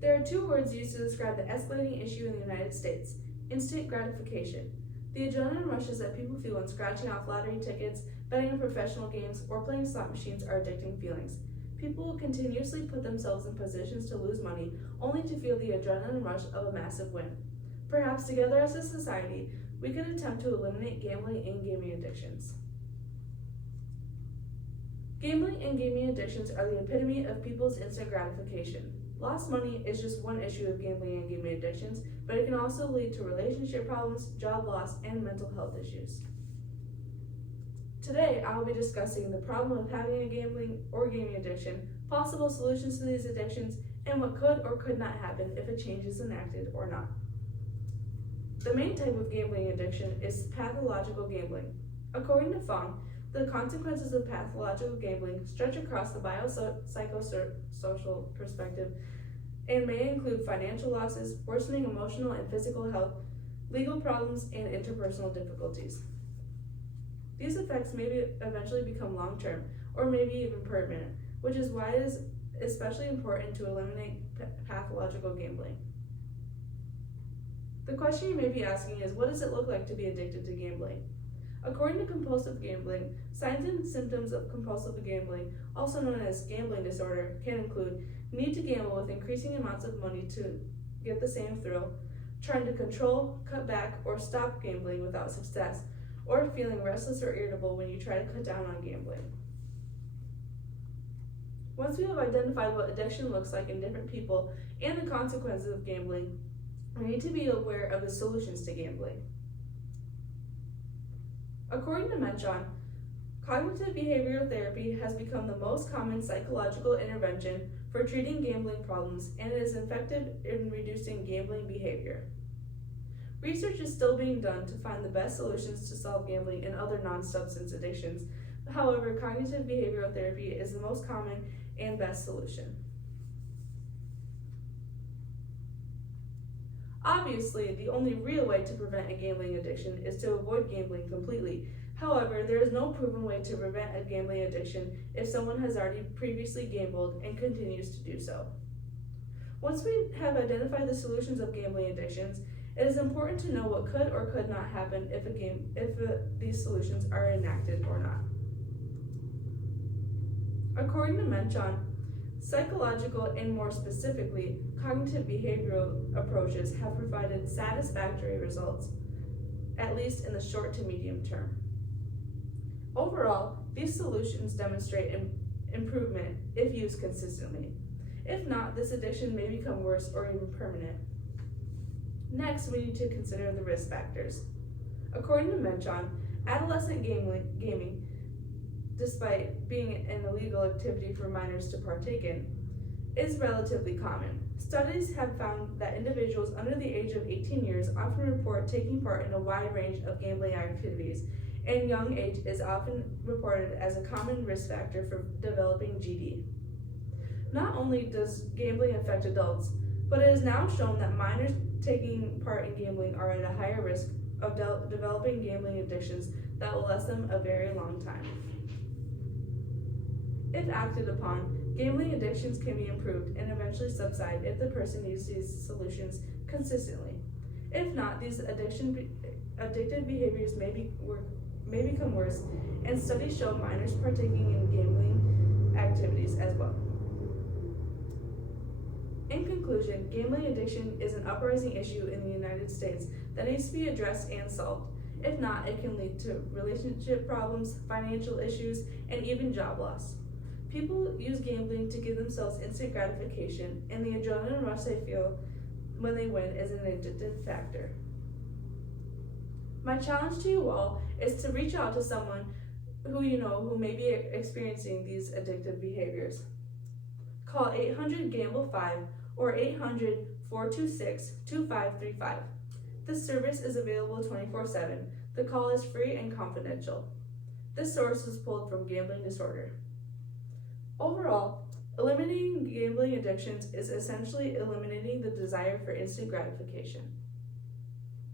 There are two words used to describe the escalating issue in the United States: instant gratification. The adrenaline rushes that people feel when scratching off lottery tickets, betting on professional games, or playing slot machines are addicting feelings. People will continuously put themselves in positions to lose money, only to feel the adrenaline rush of a massive win. Perhaps together as a society, we could attempt to eliminate gambling and gaming addictions. Gambling and gaming addictions are the epitome of people's instant gratification. Lost money is just one issue of gambling and gaming addictions, but it can also lead to relationship problems, job loss, and mental health issues. Today, I will be discussing the problem of having a gambling or gaming addiction, possible solutions to these addictions, and what could or could not happen if a change is enacted or not. The main type of gambling addiction is pathological gambling. According to Fong, the consequences of pathological gambling stretch across the biopsychosocial perspective and may include financial losses, worsening emotional and physical health, legal problems, and interpersonal difficulties. These effects may eventually become long-term or maybe even permanent, which is why it is especially important to eliminate pathological gambling. The question you may be asking is, what does it look like to be addicted to gambling? According to compulsive gambling, signs and symptoms of compulsive gambling, also known as gambling disorder, can include need to gamble with increasing amounts of money to get the same thrill, trying to control, cut back, or stop gambling without success, or feeling restless or irritable when you try to cut down on gambling. Once we have identified what addiction looks like in different people and the consequences of gambling, we need to be aware of the solutions to gambling. According to Menchon, cognitive behavioral therapy has become the most common psychological intervention for treating gambling problems, and it is effective in reducing gambling behavior. Research is still being done to find the best solutions to solve gambling and other non-substance addictions. However, cognitive behavioral therapy is the most common and best solution. Obviously, the only real way to prevent a gambling addiction is to avoid gambling completely. However, there is no proven way to prevent a gambling addiction if someone has already previously gambled and continues to do so. Once we have identified the solutions of gambling addictions, it is important to know what could or could not happen if these solutions are enacted or not. According to Menchon, psychological and more specifically, cognitive behavioral approaches have provided satisfactory results, at least in the short to medium term. Overall, these solutions demonstrate improvement if used consistently. If not, this addiction may become worse or even permanent. Next, we need to consider the risk factors. According to Menchon, adolescent gaming, despite being an illegal activity for minors to partake in, is relatively common. Studies have found that individuals under the age of 18 years often report taking part in a wide range of gambling activities, and young age is often reported as a common risk factor for developing GD. Not only does gambling affect adults, but it is now shown that minors taking part in gambling are at a higher risk of developing gambling addictions that will last them a very long time. If acted upon, gambling addictions can be improved and eventually subside if the person uses these solutions consistently. If not, these addictive behaviors may become worse, and studies show minors partaking in gambling activities as well. In conclusion, gambling addiction is an uprising issue in the United States that needs to be addressed and solved. If not, it can lead to relationship problems, financial issues, and even job loss. People use gambling to give themselves instant gratification, and the adrenaline rush they feel when they win is an addictive factor. My challenge to you all is to reach out to someone who you know who may be experiencing these addictive behaviors. Call 800-GAMBLE-5 or 800-426-2535. This service is available 24/7. The call is free and confidential. This source was pulled from Gambling Disorder. Overall, eliminating gambling addictions is essentially eliminating the desire for instant gratification.